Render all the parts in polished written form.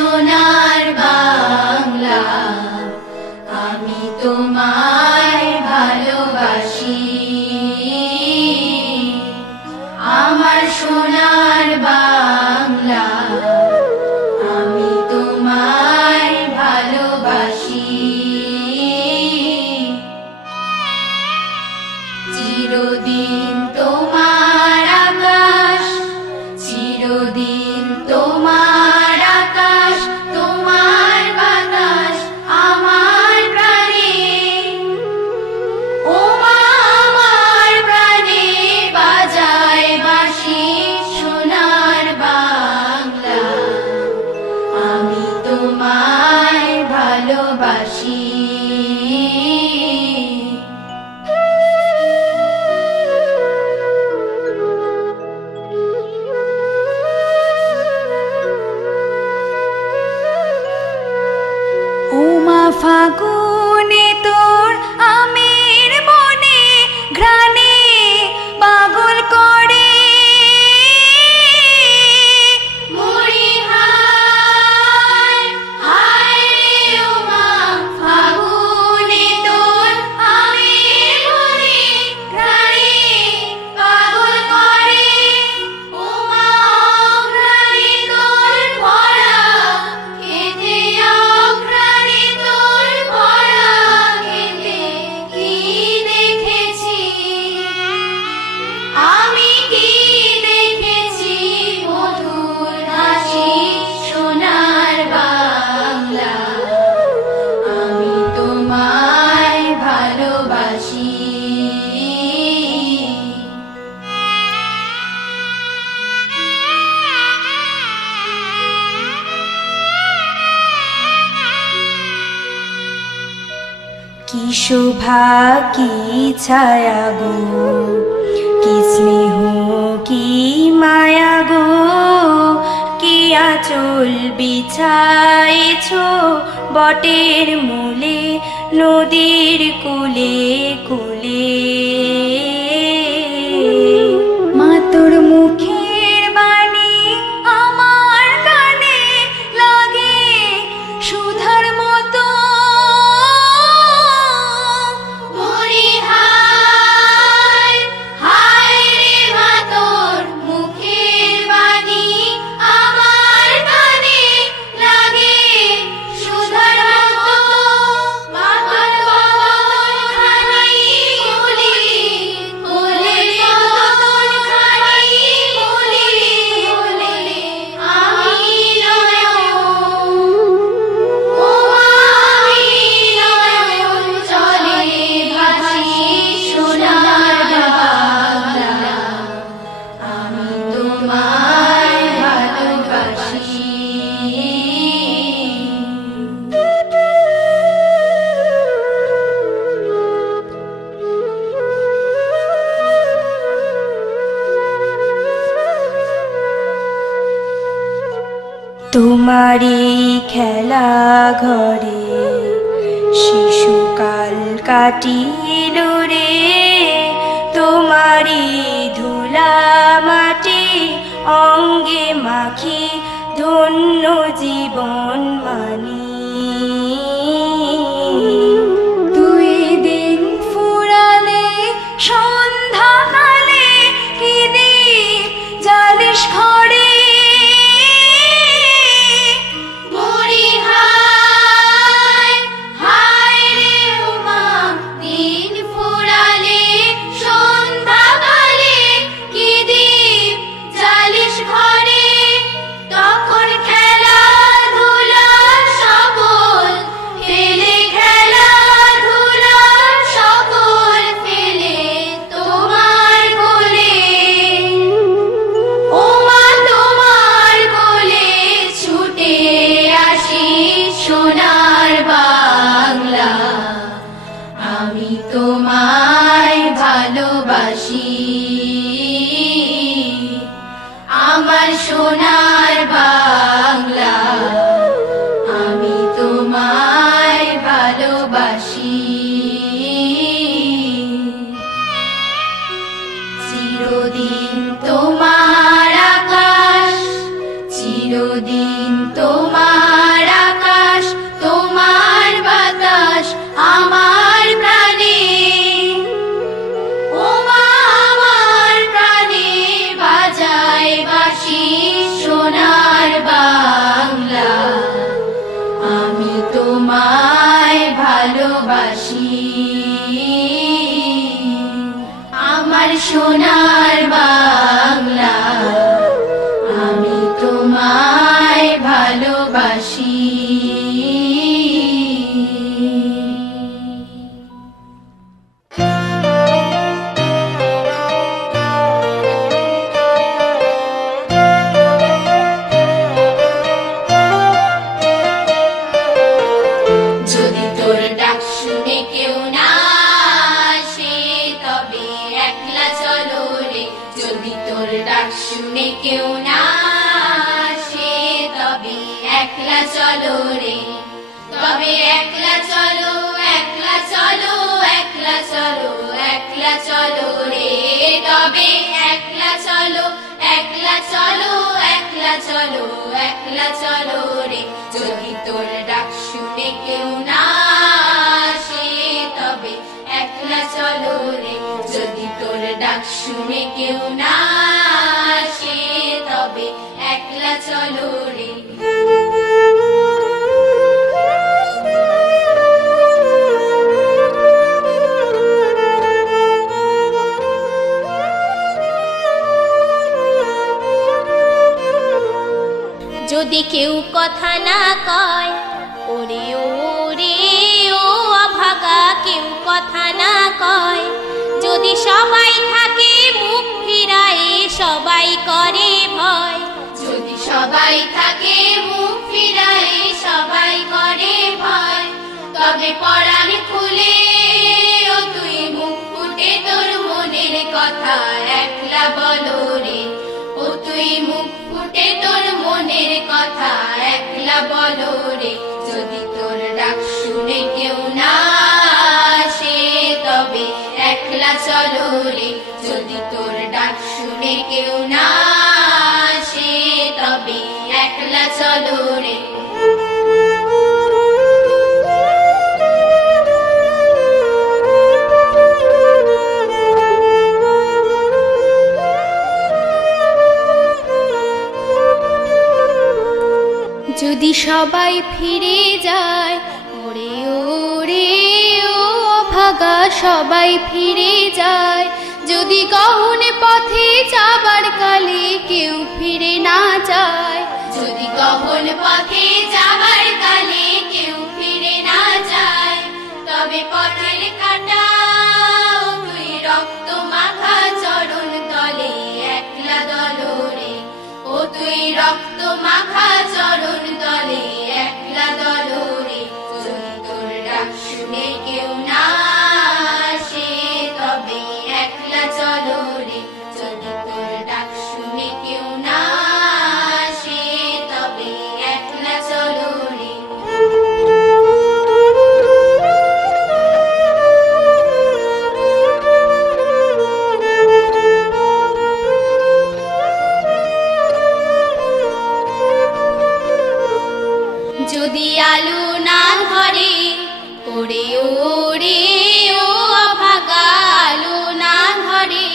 সোনার বাংলা, আমি তোমায় ভালোবাসি। আমার সোনার বাংলা, আমি তোমায় ভালোবাসি। চিরদিন তোমার আকাশ, চিরদিন তোমার আকাশ, তোমার বাতাস আমার প্রাণে। ও মা আমার প্রাণে বাজায় বাঁশি সোনার বাংলা, আমি তোমায় ভালোবাসি। ফাগুনে তোর আমের মনে ঘ্রাণে পাগল করে। মরি হায় হায় রে ওমা, ফাগুনে তোর আমের মনে ঘ্রাণে পাগল করে। ওমা অঘ্রাণে তোর ভরা খেতে, অঘ্রাণে তোর ভরা খেতে কি দেখেছি আমি, কি দেখেছি মধুর হাসি সোনার বাংলা, আমি তোমায় ভালোবাসি। কি শোভা কি ছায়া গো, কি স্নেহ কি মায়া গো, কি আঁচল বিছাইছ বটের মূলে নদীর কূলে কূলে। মা তোর মুখের বাণী আমার কানে লাগে সুধার মতো। মরি হায় হায় রে মা তোর মুখের বাণী আমার কানে লাগে সুধার মতো। বাবার বদন খানি বলি বলে, বদন খানি বলি বলে আমি নয়ন। ও আমি নয়ন চলে ভাসি সোনার বাংলা, আমি তোমায় ভালোবাসি। তোমারই খেলা ঘরে শিশুকাল কাটিল রে, তোমারই ধুলা মাটি অঙ্গে মাখি ধন্য জীবন মানি। দুই দিন ফুরালে সন্ধ্যাকালে কি দীপ জ্বালিস ঘরে। মরি হায় হায় রে ওমা, দিন ফুরালে সন্ধ্যাকালে কি দীপ জ্বালিস ঘরে। তখন খেলাধুলা সকল ফেলে, খেলাধুলা সকল ফেলে তোমার কোলে। ও মা তোমার কোলে ছুটে আসি সোনার বাংলা, আমি তোমায় ভালোবাসি। আমার সোনার বাংলা, আমি তোমায় ভালোবাসি। চিরদিন তোমার আকাশ, চিরদিন তোমার তোর ডাক শুনে কেউ না আসে, তবে একলা চলো রে, তবে একলা চলো, একলা চলো, একলা চলো, একলা চলো রে, তবে একলা চলো, একলা চলো, একলা চলো, একলা চলো রে। যদি তোর ডাক শুনে কেউ না আসে, তবে একলা চলো রে, যদি তোর ডাক শুনে কেউ না আসে, তবে একলা চলো রে। যদি কেউ কথা না কয়, ওরে ওরে ও অভাগা, কেউ কথা না কয়, যদি সবাই থাকে মুখ ফিরায়ে, সবাই করে ভয়, যদি সবাই থাকে মুখ ফিরায়ে, সবাই করে ভয়, তবে পরাণ খুলে ও তুই মুখ ফুটে তোর মনের কথা একলা বলো রে, ও তুই মুখ ফুটে তোর মনের কথা একলা বলো রে। যদি তোর ডাক শুনে কেউ না আসে, তবে একলা চলো রে, যদি তোর ডাক শুনে কেউ না আসে, তবে একলা চলো রে। যদি সবাই ফিরে যায়, ওরে ওরে ও ভাগা, সবাই ফিরে যায়, যদি গহন পথে যাবার কালে কেউ ফিরে না যায়, যদি গহন পথে যাবার কালে কেউ ফিরে না যায়, তবে পথের কাঁটা ও তুই রক্ত মাখা চরণ তলে একলা দলো রে, ও তুই রক্ত মাখা চরণ তলে একলা দলো রে। যদি তোর ডাক শুনে কেউ না আসে, তবে একলা চলো রে, যদি তোর ডাক শুনে কেউ না আসে, তবে একলা চলো রে। যদি আলো না ধরে, ওরে ওরে ও অভাগা, আলো না ধরে,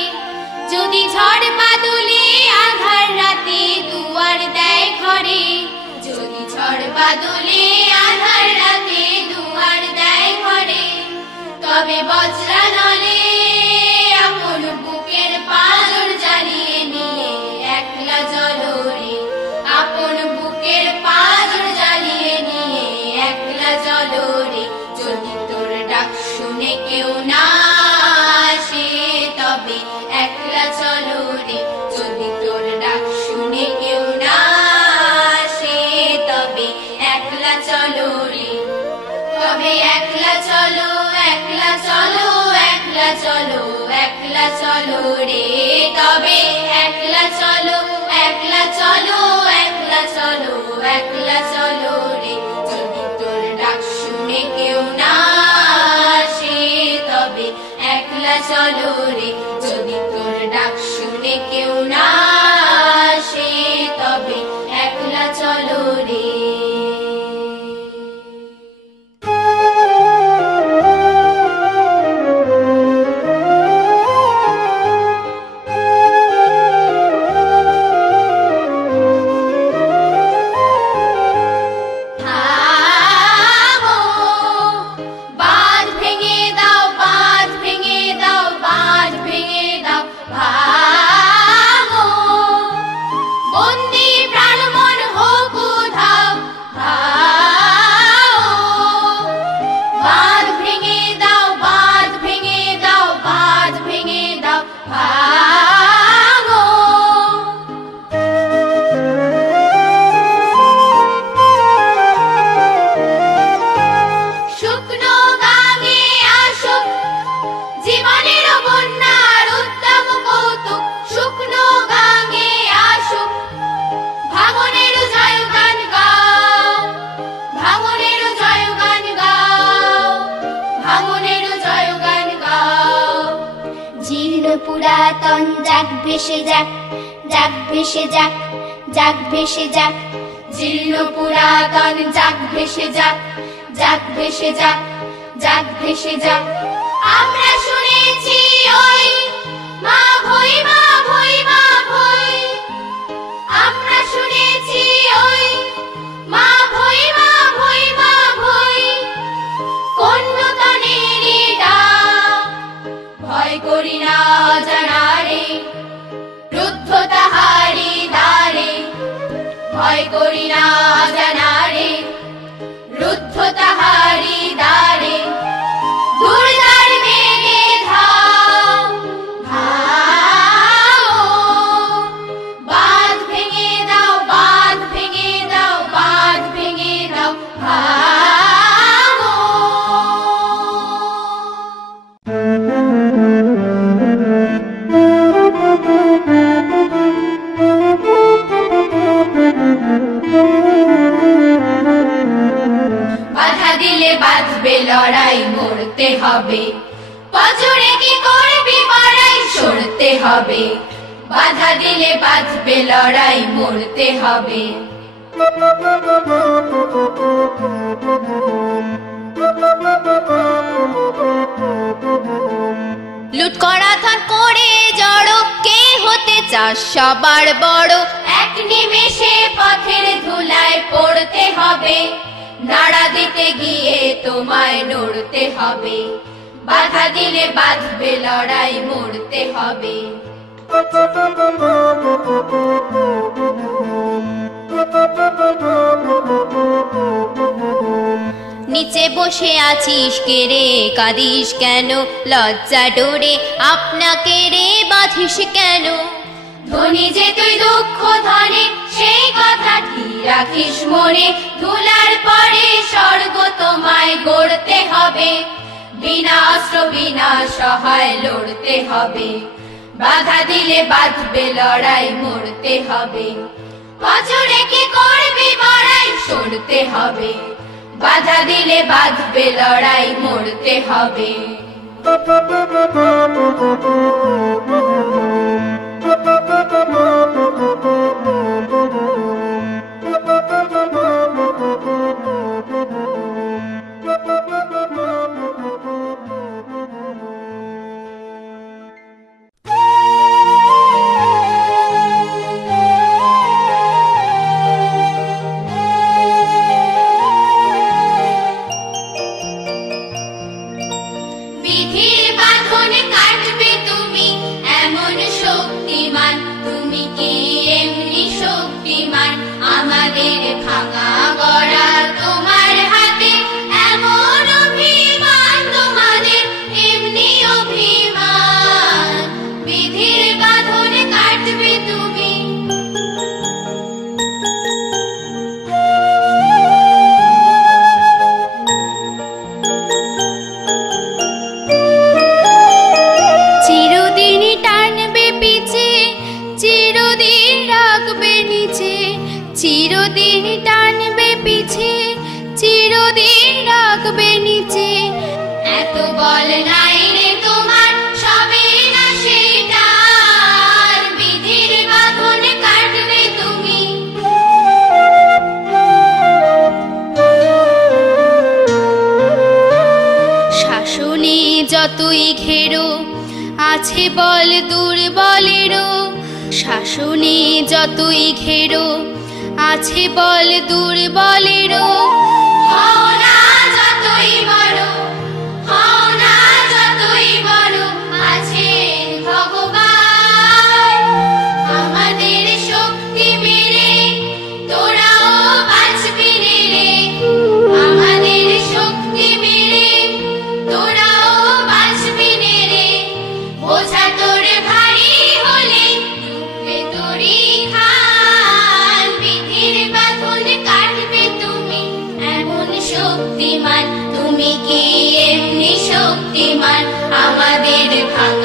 যদি ঝড় বাদলে আঁধার রাতে দুয়ার দেয় ঘরে, যদি ঝড় বাদলে আঁধার রাতে দুয়ার দেয় ঘরে, তবে বজ্রা নলে আপন বুকের পাঁজর জ্বালিয়ে নিয়ে একলা চলো রে, আপন বুকের পাঁজর জ্বালিয়ে নিয়ে একলা চলো রে। যদি তোর ডাক শুনে কেউ না আসে, তবে একলা চলো রে, যদি তোর ডাক শুনে কেউ না আসে, তবে একলা চলো রে, তবে একলা চলো, একলা চলো, একলা চলো, একলা চলো রে, তবে একলা চলো, একলা চলো, একলা চলো, একলা চলো রে। যদি তোর ডাক শুনে কেউ না আসে, তবে একলা চলো রে, যদি তোর ডাক শুনে কেউ না আসে, তবে একলা চলো রে। বাঁধ ভেঙে দাও, বাঁধ ভেঙে দাও, বাঁধ ভেঙে পুরাতন যাক ভেসে যাক, যাক ভেসে যাক, যাক ভেসে যাক। জীর্ণ পুরাতন যাক ভেসে যাক, যাক ভেসে যাক, যাক ভেসে যাক। আমরা শুনেছি ওই মা ভই মা ভই মা ভই, আমরা শুনেছি ওই মা ভই মা ভই মা ভই। কন্যতনেরই ডাক, ভয় করি না অজানারে, রুদ্ধ তাহারি দ্বারে। ভয় করি না অজানারে, রুদ্ধ তাহারি দ্বারে। দুর্দার বেগে ধাও, ধাও, বাঁধ ভেঙে দাও, বাঁধ ভেঙে দাও, বাঁধ ভেঙে দাও, ভাগো। বাধা দিলে বাঁধবে লড়াই, মরতে হবে। পাজরে কি করবি বড়াই, সরতে হবে। বাধা দিলে বাঁধবে লড়াই, মরতে হবে। লুট করা ধন করে জড়ো, কে হতে চাস সবার বড়। এক নিমেষে পথের ধুলায় পড়তে হবে, নাড়া দিতে গিয়ে তোমায় নড়তে হবে। বাধা দিলে বাঁধবে লড়াই, মরতে হবে। নিচে বসে আছিস কে রে, কাঁদিস কেন? লজ্জা ডোরে আপনাকে রে বাঁধিস কেন? ধনী যে তুই দুঃখ ধনে, সেই কথা ঠিক রাখিস মনে। ধুলার পরে স্বর্গ তোমায় গড়তে হবে, বিনা অস্ত্র বিনা সহায় লড়তে হবে। বাধা দিলে বাঁধবে লড়াই, মরতে হবে। পাজরে কি করবি বড়াই, সরতে হবে। বাধা দিলে বাঁধবে লড়াই, মরতে হবে। বিধির বাঁধন কাটবে তুমি, এমন শক্তিমান। তুমি কি এমনি শক্তিমান? আমাদের ভাঙা গড়া তোমার হাতে, এমন অভিমান তোমাদের, এমনি অভিমান। বিধির বাঁধন কাটবে তুমি। চিরদিন টানবে পিছে, চিরদিন রাখবে নিচে। চিরদিন টানবে পিছে, চিরদিন রাখবে নিচে। এত বল নাই রে তোমার, সবে না সেটার। বিধির বাঁধন কাটবে তুমি। শাসনে যতই ঘেরো, আছে বল দুর্বলেরও। শাসনে যতই ঘেরো, আছে বল দুর্বলেরও। হও না যতই বড়, হও না যতই বড়, আছেন ভগবান। আমাদের শক্তি মেরে তোরাও বাঁচবি রে। আমাদের শক্তি মেরে তোরাও বাঁচবি রে। বোঝা তোর ভারী হলে ডুববে তোরই খান। বিধির বাঁধন কাটবে তুমি, এমন শক্তিমান। তুমি কি এমনি শক্তিমান? আমাদের ভাঙা